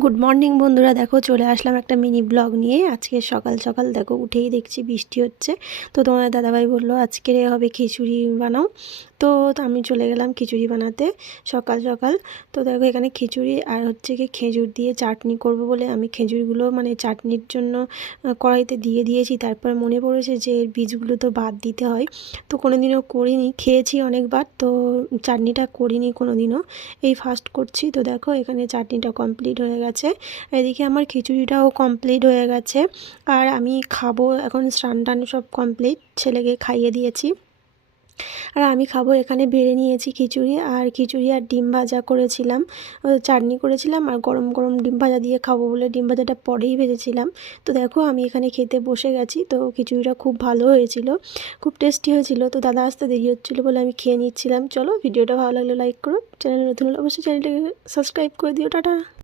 Good morning বন্ধুরা, দেখো চলে আসলাম একটা মিনি ব্লগ নিয়ে। আজকে সকাল সকাল দেখো উঠেই দেখছি বৃষ্টি হচ্ছে। তো তোমার দাদাভাই বললো আজকে হবে খিচুড়ি বানাও। তো আমি চলে গেলাম খিচুড়ি বানাতে সকাল সকাল। তো দেখো এখানে খিচুড়ি আর হচ্ছে কি খেজুর দিয়ে চাটনি করব বলে আমি খেজুরগুলো মানে চাটনির জন্য কড়াইতে দিয়ে দিয়েছি। তারপর মনে পড়েছে যে এর বীজগুলো তো বাদ দিতে হয়। তো কোনো দিনও করিনি, খেয়েছি অনেকবার, তো চাটনিটা করিনি কোনো দিনও, এই ফার্স্ট করছি। তো দেখো এখানে চাটনিটা কমপ্লিট হয়ে গেছে, এদিকে আমার খিচুড়িটাও কমপ্লিট হয়ে গেছে। আর আমি খাবো এখন, স্নান টান সব কমপ্লিট, ছেলেকে খাইয়ে দিয়েছি আর আমি খাবো। এখানে বেড়ে নিয়েছি খিচুড়ি আর ডিম ভাজা করেছিলাম, চাটনি করেছিলাম আর গরম গরম ডিম ভাজা দিয়ে খাবো বলে ডিম ভাজাটা পরেই ভেজেছিলাম। তো দেখো আমি এখানে খেতে বসে গেছি। তো খিচুড়িটা খুব ভালো হয়েছিল, খুব টেস্টি হয়েছিল। তো দাদা আসতে দেরি হচ্ছিলো বলে আমি খেয়ে নিচ্ছিলাম। চলো, ভিডিওটা ভালো লাগলে লাইক করো, চ্যানেল নতুন হলে অবশ্যই চ্যানেলটাকে সাবস্ক্রাইব করে দিও। টাটা।